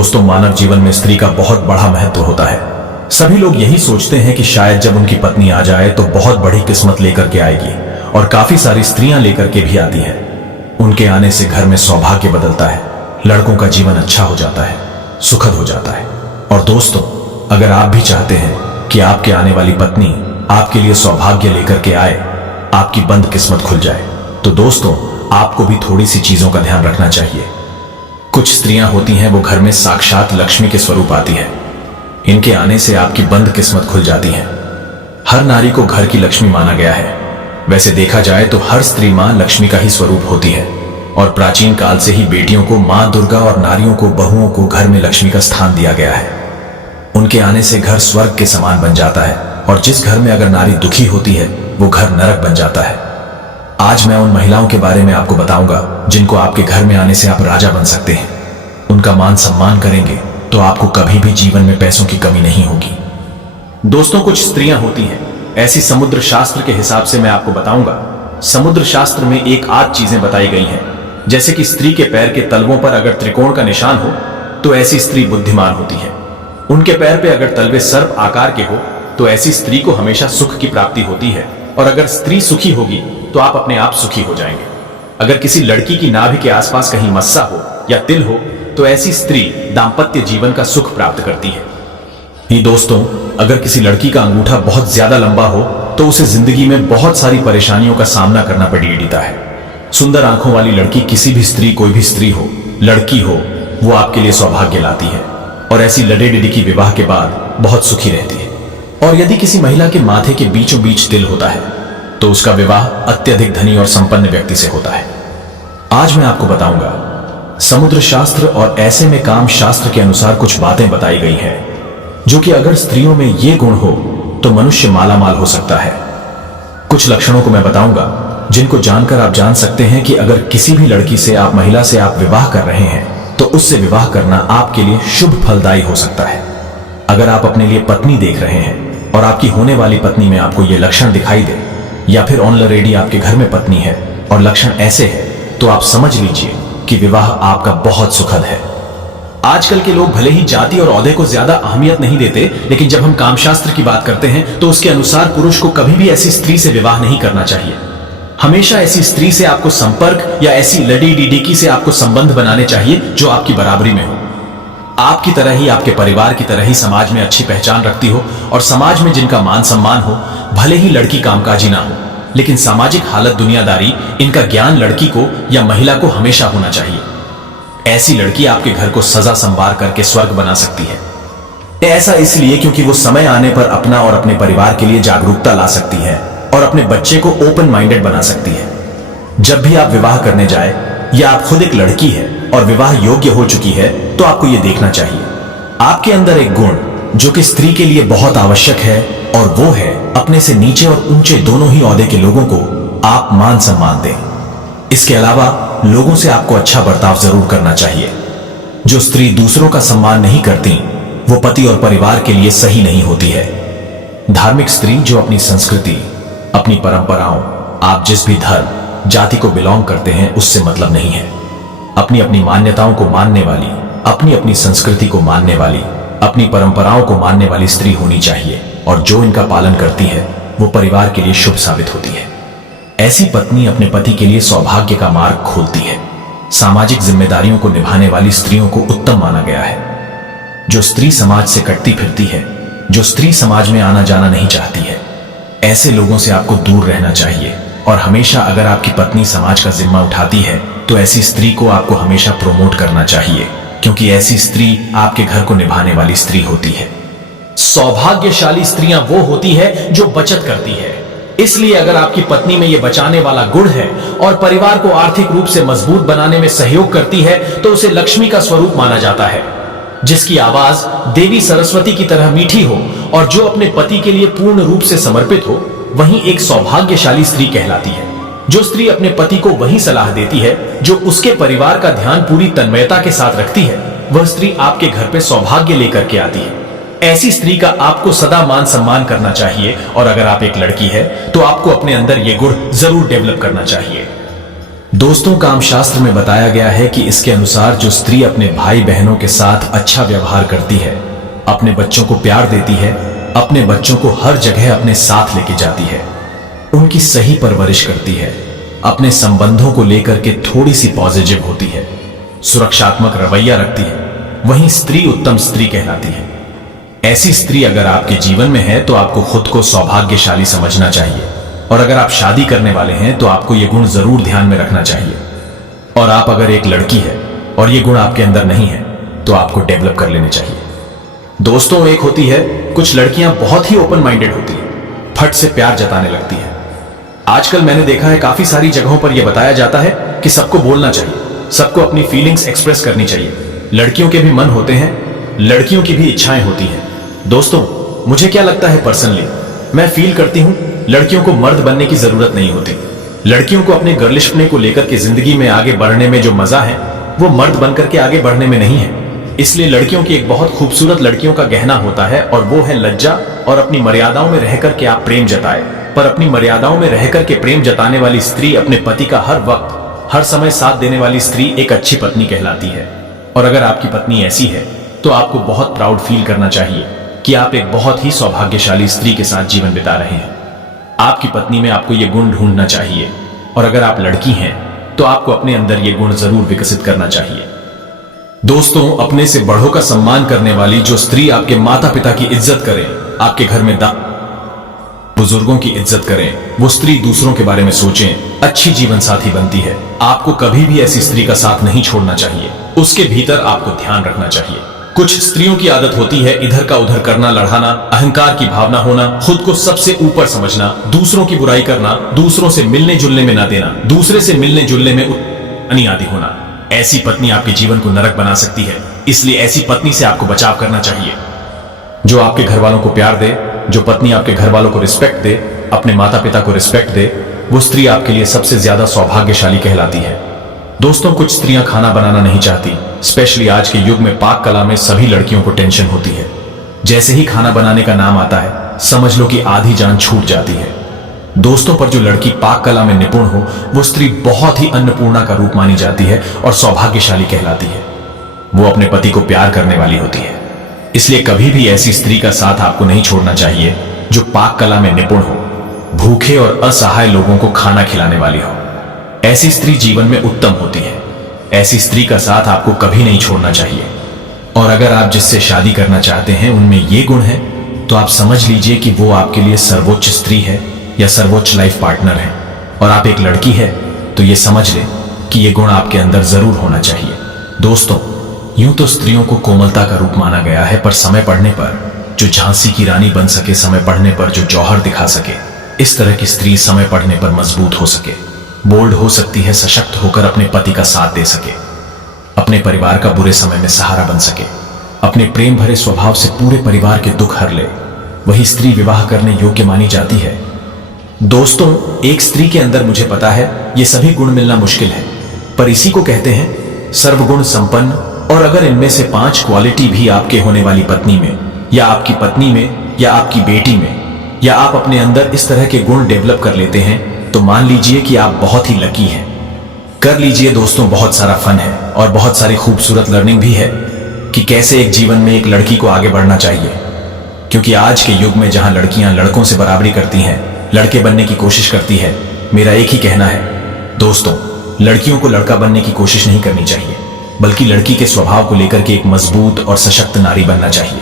दोस्तों, मानव जीवन में स्त्री का बहुत बड़ा महत्व होता है। सभी लोग यही सोचते हैं कि शायद जब उनकी पत्नी आ जाए तो बहुत बड़ी किस्मत लेकर के आएगी, और काफी सारी स्त्रियां लेकर के भी आती हैं। उनके आने से घर में सौभाग्य बदलता है, लड़कों का जीवन अच्छा हो जाता है, सुखद हो जाता है। और दोस्तों, अगर आप भी चाहते हैं कि आपके आने वाली पत्नी आपके लिए सौभाग्य लेकर के आए, आपकी बंद किस्मत खुल जाए, तो दोस्तों आपको भी थोड़ी सी चीजों का ध्यान रखना चाहिए। कुछ स्त्रियां होती हैं वो घर में साक्षात लक्ष्मी के स्वरूप आती है। इनके आने से आपकी बंद किस्मत खुल जाती है। हर नारी को घर की लक्ष्मी माना गया है। वैसे देखा जाए तो हर स्त्री मां लक्ष्मी का ही स्वरूप होती है, और प्राचीन काल से ही बेटियों को मां दुर्गा और नारियों को, बहुओं को घर में लक्ष्मी का स्थान दिया गया है। उनके आने से घर स्वर्ग के समान बन जाता है, और जिस घर में अगर नारी दुखी होती है वो घर नरक बन जाता है। आज मैं उन महिलाओं के बारे में आपको बताऊंगा जिनको आपके घर में आने से आप राजा बन सकते हैं। उनका मान सम्मान करेंगे तो आपको कभी भी जीवन में पैसों की कमी नहीं होगी। दोस्तों, कुछ स्त्रियां होती हैं ऐसी, समुद्र शास्त्र के हिसाब से मैं आपको बताऊंगा। समुद्र शास्त्र में एक आध चीजें बताई गई हैं, जैसे कि स्त्री के पैर के तलवों पर अगर त्रिकोण का निशान हो तो ऐसी स्त्री बुद्धिमान होती है। उनके पैर पे अगर तलवे सर्प आकार के हो तो ऐसी स्त्री को हमेशा सुख की प्राप्ति होती है, और अगर स्त्री सुखी होगी तो आप अपने आप सुखी हो जाएंगे। अगर किसी लड़की की नाभि के आसपास कहीं मस्सा हो या तिल हो तो ऐसी स्त्री दाम्पत्य जीवन का सुख प्राप्त करती है। ही दोस्तों, अगर किसी लड़की का अंगूठा बहुत ज्यादा लंबा हो तो उसे जिंदगी में बहुत सारी परेशानियों का सामना करना पड़ता है। सुंदर आंखों वाली लड़की किसी भी स्त्री, कोई भी स्त्री हो, लड़की हो, वो आपके लिए सौभाग्य लाती है, और ऐसी लड़े डिडी की विवाह के बाद बहुत सुखी रहती है। और यदि किसी महिला के माथे के बीचों बीच तिल होता है तो उसका विवाह अत्यधिक धनी और संपन्न व्यक्ति से होता है। आज मैं आपको बताऊंगा समुद्र शास्त्र और ऐसे में काम शास्त्र के अनुसार कुछ बातें बताई गई हैं, जो कि अगर स्त्रियों में ये गुण हो तो मनुष्य मालामाल हो सकता है। कुछ लक्षणों को मैं बताऊंगा जिनको जानकर आप जान सकते हैं कि अगर किसी भी लड़की से, आप महिला से आप विवाह कर रहे हैं तो उससे विवाह करना आपके लिए शुभ फलदायी हो सकता है। अगर आप अपने लिए पत्नी देख रहे हैं और आपकी होने वाली पत्नी में आपको ये लक्षण दिखाई दे, या फिर ऑलरेडी आपके घर में पत्नी है और लक्षण ऐसे है, तो आप समझ लीजिए कि विवाह आपका बहुत सुखद है। आजकल के लोग भले ही जाति और ओहदे को ज्यादा अहमियत नहीं देते, लेकिन जब हम कामशास्त्र की बात करते हैं तो उसके अनुसार पुरुष को कभी भी ऐसी स्त्री से विवाह नहीं करना चाहिए। हमेशा ऐसी स्त्री से आपको संपर्क या ऐसी लड़ी डिडिकी से आपको संबंध बनाने चाहिए जो आपकी बराबरी में हो, आपकी तरह ही, आपके परिवार की तरह ही समाज में अच्छी पहचान रखती हो, और समाज में जिनका मान सम्मान हो। भले ही लड़की कामकाजी ना हो, लेकिन सामाजिक हालत, दुनियादारी, इनका ज्ञान लड़की को या महिला को हमेशा होना चाहिए। ऐसी लड़की आपके घर को सजा संवार करके स्वर्ग बना सकती है। ऐसा इसलिए क्योंकि वो समय आने पर अपना और अपने परिवार के लिए जागरूकता ला सकती है और अपने बच्चे को ओपन माइंडेड बना सकती है। जब भी आप विवाह करने जाए, या आप खुद एक लड़की है और विवाह योग्य हो चुकी है, तो आपको यह देखना चाहिए आपके अंदर एक गुण जो कि स्त्री के लिए बहुत आवश्यक है, और वो है अपने से नीचे और ऊंचे दोनों ही ओहदे के लोगों को आप मान सम्मान दें। इसके अलावा लोगों से आपको अच्छा बर्ताव जरूर करना चाहिए। जो स्त्री दूसरों का सम्मान नहीं करती वो पति और परिवार के लिए सही नहीं होती है। धार्मिक स्त्री जो अपनी संस्कृति, अपनी परंपराओं, आप जिस भी धर्म जाति को बिलोंग करते हैं उससे मतलब नहीं है, अपनी अपनी मान्यताओं को मानने वाली, अपनी अपनी संस्कृति को मानने वाली, अपनी परंपराओं को मानने वाली स्त्री होनी चाहिए, और जो इनका पालन करती है वो परिवार के लिए शुभ साबित होती है। ऐसी पत्नी अपने पति के लिए सौभाग्य का मार्ग खोलती है। सामाजिक जिम्मेदारियों को निभाने वाली स्त्रियों को उत्तम माना गया है। जो स्त्री समाज से कटती फिरती है, जो स्त्री समाज में आना जाना नहीं चाहती है, ऐसे लोगों से आपको दूर रहना चाहिए। और हमेशा अगर आपकी पत्नी समाज का जिम्मा उठाती है तो ऐसी स्त्री को आपको हमेशा प्रोमोट करना चाहिए, क्योंकि ऐसी स्त्री आपके घर को निभाने वाली स्त्री होती है। सौभाग्यशाली स्त्रियां वो होती है जो बचत करती है। इसलिए अगर आपकी पत्नी में यह बचाने वाला गुण है और परिवार को आर्थिक रूप से मजबूत बनाने में सहयोग करती है तो उसे लक्ष्मी का स्वरूप माना जाता है, जिसकी आवाज देवी सरस्वती की तरह मीठी हो और जो अपने पति के लिए पूर्ण रूप से समर्पित हो, वही एक सौभाग्यशाली स्त्री कहलाती है। जो स्त्री अपने पति को वही सलाह देती है जो उसके परिवार का ध्यान पूरी तन्मयता के साथ रखती है, वह स्त्री आपके घर पे सौभाग्य लेकर के आती है। ऐसी स्त्री का आपको सदा मान सम्मान करना चाहिए, और अगर आप एक लड़की है तो आपको अपने अंदर ये गुण जरूर डेवलप करना चाहिए। दोस्तों, कामशास्त्र में बताया गया है कि इसके अनुसार जो स्त्री अपने भाई बहनों के साथ अच्छा व्यवहार करती है, अपने बच्चों को प्यार देती है, अपने बच्चों को हर जगह अपने साथ लेके जाती है, उनकी सही परवरिश करती है, अपने संबंधों को लेकर के थोड़ी सी पॉजिटिव होती है, सुरक्षात्मक रवैया रखती है, वहीं स्त्री उत्तम स्त्री कहलाती है। ऐसी स्त्री अगर आपके जीवन में है तो आपको खुद को सौभाग्यशाली समझना चाहिए, और अगर आप शादी करने वाले हैं तो आपको ये गुण जरूर ध्यान में रखना चाहिए। और आप अगर एक लड़की है और ये गुण आपके अंदर नहीं है तो आपको डेवलप कर लेने चाहिए। दोस्तों, एक होती है, कुछ लड़कियां बहुत ही ओपन माइंडेड होती है, फट से प्यार जताने लगती है। आजकल मैंने देखा है काफी सारी जगहों पर यह बताया जाता है कि सबको बोलना चाहिए, सबको अपनी फीलिंग्स एक्सप्रेस करनी चाहिए। लड़कियों के भी मन होते हैं, लड़कियों की भी इच्छाएं होती हैं। दोस्तों, मुझे क्या लगता है पर्सनली, मैं फील करती हूं लड़कियों को मर्द बनने की जरूरत नहीं होती। लड़कियों को अपने गर्लिशपने को लेकर के जिंदगी में आगे बढ़ने में जो मजा है वो मर्द बनकर के आगे बढ़ने में नहीं है। इसलिए लड़कियों की एक बहुत खूबसूरत लड़कियों का गहना होता है और वो है लज्जा, और अपनी मर्यादाओं में रहकर के आप प्रेम जताए। पर अपनी मर्यादाओं में रहकर के प्रेम जताने वाली स्त्री, अपने पति का हर वक्त हर समय साथ देने वाली स्त्री एक अच्छी पत्नी कहलाती है। और अगर आपकी पत्नी ऐसी है तो आपको बहुत प्राउड फील करना चाहिए कि आप एक बहुत ही सौभाग्यशाली स्त्री के साथ जीवन बिता रहे हैं। आपकी पत्नी में आपको ये गुण ढूंढना चाहिए, और अगर आप लड़की हैं तो आपको अपने अंदर ये गुण जरूर विकसित करना चाहिए। दोस्तों, अपने से बड़ों का सम्मान करने वाली जो स्त्री आपके माता पिता की इज्जत करे, आपके घर में बुजुर्गों की इज्जत करें, वो स्त्री दूसरों के बारे में सोचें, अच्छी जीवन साथी बनती है। आपको कभी भी ऐसी स्त्री का साथ नहीं छोड़ना चाहिए, उसके भीतर आपको ध्यान रखना चाहिए। कुछ स्त्रियों की आदत होती है इधर का उधर करना, लड़ाना, अहंकार की भावना होना, खुद को सबसे ऊपर समझना, दूसरों की बुराई करना, दूसरों से मिलने जुलने में ना देना, दूसरे से मिलने जुलने में आदि होना। ऐसी पत्नी आपके जीवन को नरक बना सकती है, इसलिए ऐसी पत्नी से आपको बचाव करना चाहिए। जो आपके घर वालों को प्यार दे, जो पत्नी आपके घर वालों को रिस्पेक्ट दे, अपने माता पिता को रिस्पेक्ट दे, वो स्त्री आपके लिए सबसे ज्यादा सौभाग्यशाली कहलाती है। दोस्तों, कुछ स्त्रियां खाना बनाना नहीं चाहती। स्पेशली आज के युग में पाक कला में सभी लड़कियों को टेंशन होती है। जैसे ही खाना बनाने का नाम आता है, समझ लो कि आधी जान छूट जाती है। दोस्तों, पर जो लड़की पाक कला में निपुण हो, वो स्त्री बहुत ही अन्नपूर्णा का रूप मानी जाती है और सौभाग्यशाली कहलाती है। वो अपने पति को प्यार करने वाली होती है। इसलिए कभी भी ऐसी स्त्री का साथ आपको नहीं छोड़ना चाहिए जो पाक कला में निपुण हो, भूखे और असहाय लोगों को खाना खिलाने वाली हो। ऐसी स्त्री जीवन में उत्तम होती है। ऐसी स्त्री का साथ आपको कभी नहीं छोड़ना चाहिए। और अगर आप जिससे शादी करना चाहते हैं उनमें ये गुण है तो आप समझ लीजिए कि वो आपके लिए सर्वोच्च स्त्री है या सर्वोच्च लाइफ पार्टनर है। और आप एक लड़की है तो ये समझ ले कि ये गुण आपके अंदर जरूर होना चाहिए। दोस्तों, यूं तो स्त्रियों को कोमलता का रूप माना गया है, पर समय पड़ने पर जो झांसी की रानी बन सके, समय पड़ने पर जो जौहर दिखा सके, इस तरह की स्त्री समय पड़ने पर मजबूत हो सके, बोल्ड हो सकती है, सशक्त होकर अपने पति का साथ दे सके, अपने परिवार का बुरे समय में सहारा बन सके, अपने प्रेम भरे स्वभाव से पूरे परिवार के दुख हर ले, वही स्त्री विवाह करने योग्य मानी जाती है। दोस्तों, एक स्त्री के अंदर मुझे पता है ये सभी गुण मिलना मुश्किल है, पर इसी को कहते हैं सर्वगुण संपन्न। और अगर इनमें से 5 क्वालिटी भी आपके होने वाली पत्नी में, या आपकी पत्नी में, या आपकी बेटी में, या आप अपने अंदर इस तरह के गुण डेवलप कर लेते हैं तो मान लीजिए कि आप बहुत ही लकी हैं। कर लीजिए दोस्तों, बहुत सारा फन है और बहुत सारी खूबसूरत लर्निंग भी है कि कैसे एक जीवन में एक लड़की को आगे बढ़ना चाहिए। क्योंकि आज के युग में जहां लड़कियां लड़कों से बराबरी करती हैं, लड़के बनने की कोशिश करती है, मेरा एक ही कहना है दोस्तों, लड़कियों को लड़का बनने की कोशिश नहीं करनी चाहिए, बल्कि लड़की के स्वभाव को लेकर के एक मजबूत और सशक्त नारी बनना चाहिए।